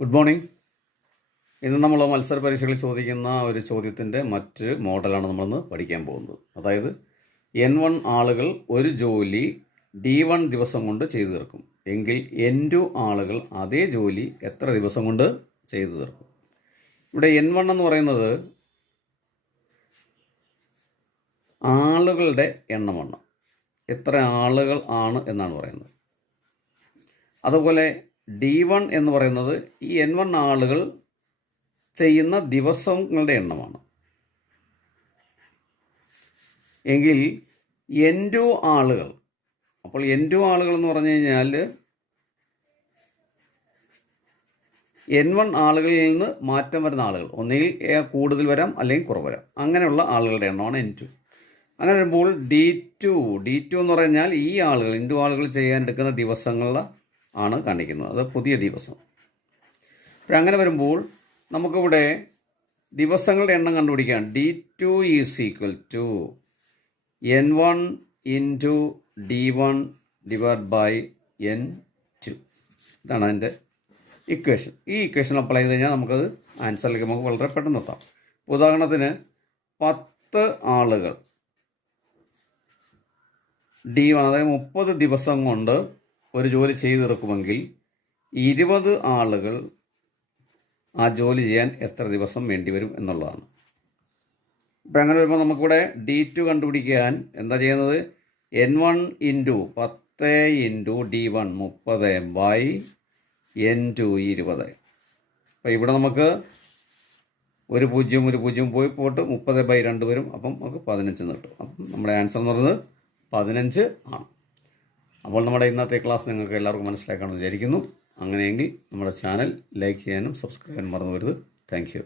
Good morning. ഇന്ന് നമ്മൾ മത്സര പരീക്ഷകളിൽ ചോദിക്കുന്ന ഒരു ചോദ്യത്തിൻ്റെ മറ്റൊരു മോഡലാണ് നമ്മളിന്ന് പഠിക്കാൻ പോകുന്നത്. അതായത് N1 ആളുകൾ ഒരു ജോലി D1 ദിവസം കൊണ്ട് ചെയ്തു തീർക്കും എങ്കിൽ N2 ആളുകൾ അതേ ജോലി എത്ര ദിവസം കൊണ്ട് ചെയ്തു തീർക്കും? ഇവിടെ N1 എന്ന് പറയുന്നത് ആളുകളുടെ എണ്ണമാണ്, എത്ര ആളുകൾ ആണ് എന്നാണ് പറയുന്നത്. അതുപോലെ D1 എന്ന് പറയുന്നത് ഈ N1 ആളുകൾ ചെയ്യുന്ന ദിവസങ്ങളുടെ എണ്ണമാണ്. എങ്കിൽ N2 ആളുകൾ, അപ്പോൾ N2 ആളുകൾ എന്ന് പറഞ്ഞു കഴിഞ്ഞാൽ N1 ആളുകളിൽ നിന്ന് മാറ്റം വരുന്ന ആളുകൾ, ഒന്നുകിൽ കൂടുതൽ വരാം അല്ലെങ്കിൽ കുറവ് വരാം, അങ്ങനെയുള്ള ആളുകളുടെ എണ്ണമാണ് N2. അങ്ങനെ വരുമ്പോൾ D2 എന്ന് പറഞ്ഞാൽ ഈ ആളുകൾ N2 ആളുകൾ ചെയ്യാൻ എടുക്കുന്ന ദിവസങ്ങൾ ആണ് കാണിക്കുന്നത്, അത് പുതിയ ദിവസം. അപ്പോൾ അങ്ങനെ വരുമ്പോൾ നമുക്കിവിടെ ദിവസങ്ങളുടെ എണ്ണം കണ്ടുപിടിക്കാം. D2 is equal to N1 into D1 divide by N2. ഇതാണ് അതിൻ്റെ ഇക്വേഷൻ. ഈ ഇക്വേഷൻ അപ്ലൈ ചെയ്ത് കഴിഞ്ഞാൽ നമുക്കത് ആൻസറിലേക്ക് നമുക്ക് വളരെ പെട്ടെന്ന് എത്താം. ഉദാഹരണത്തിന് 10 ആളുകൾ D1, അതായത് 30 ദിവസം കൊണ്ട് ഒരു ജോലി ചെയ്തു തീർക്കുമെങ്കിൽ 20 ആളുകൾ ആ ജോലി ചെയ്യാൻ എത്ര ദിവസം വേണ്ടി വരും എന്നുള്ളതാണ്. ഇപ്പം അങ്ങനെ വരുമ്പോൾ നമുക്കിവിടെ D2 കണ്ടുപിടിക്കാൻ എന്താ ചെയ്യുന്നത്? N1 into 10 into D1 30 by N2 20. അപ്പോൾ ഇവിടെ നമുക്ക് ഒരു 0 പോയിട്ട് 30/2 വരും. അപ്പം നമുക്ക് 15 കിട്ടും. അപ്പം നമ്മുടെ ആൻസർ എന്ന് പറയുന്നത് 15 ആണ്. അപ്പോൾ നമ്മുടെ ഇന്നത്തെ ക്ലാസ് നിങ്ങൾക്ക് എല്ലാവർക്കും മനസ്സിലാക്കാമെന്ന് വിചാരിക്കുന്നു. അങ്ങനെയെങ്കിൽ നമ്മുടെ ചാനൽ ലൈക്ക് ചെയ്യാനും സബ്സ്ക്രൈബ് ചെയ്യാനും മറന്നു വരുത്. Thank you.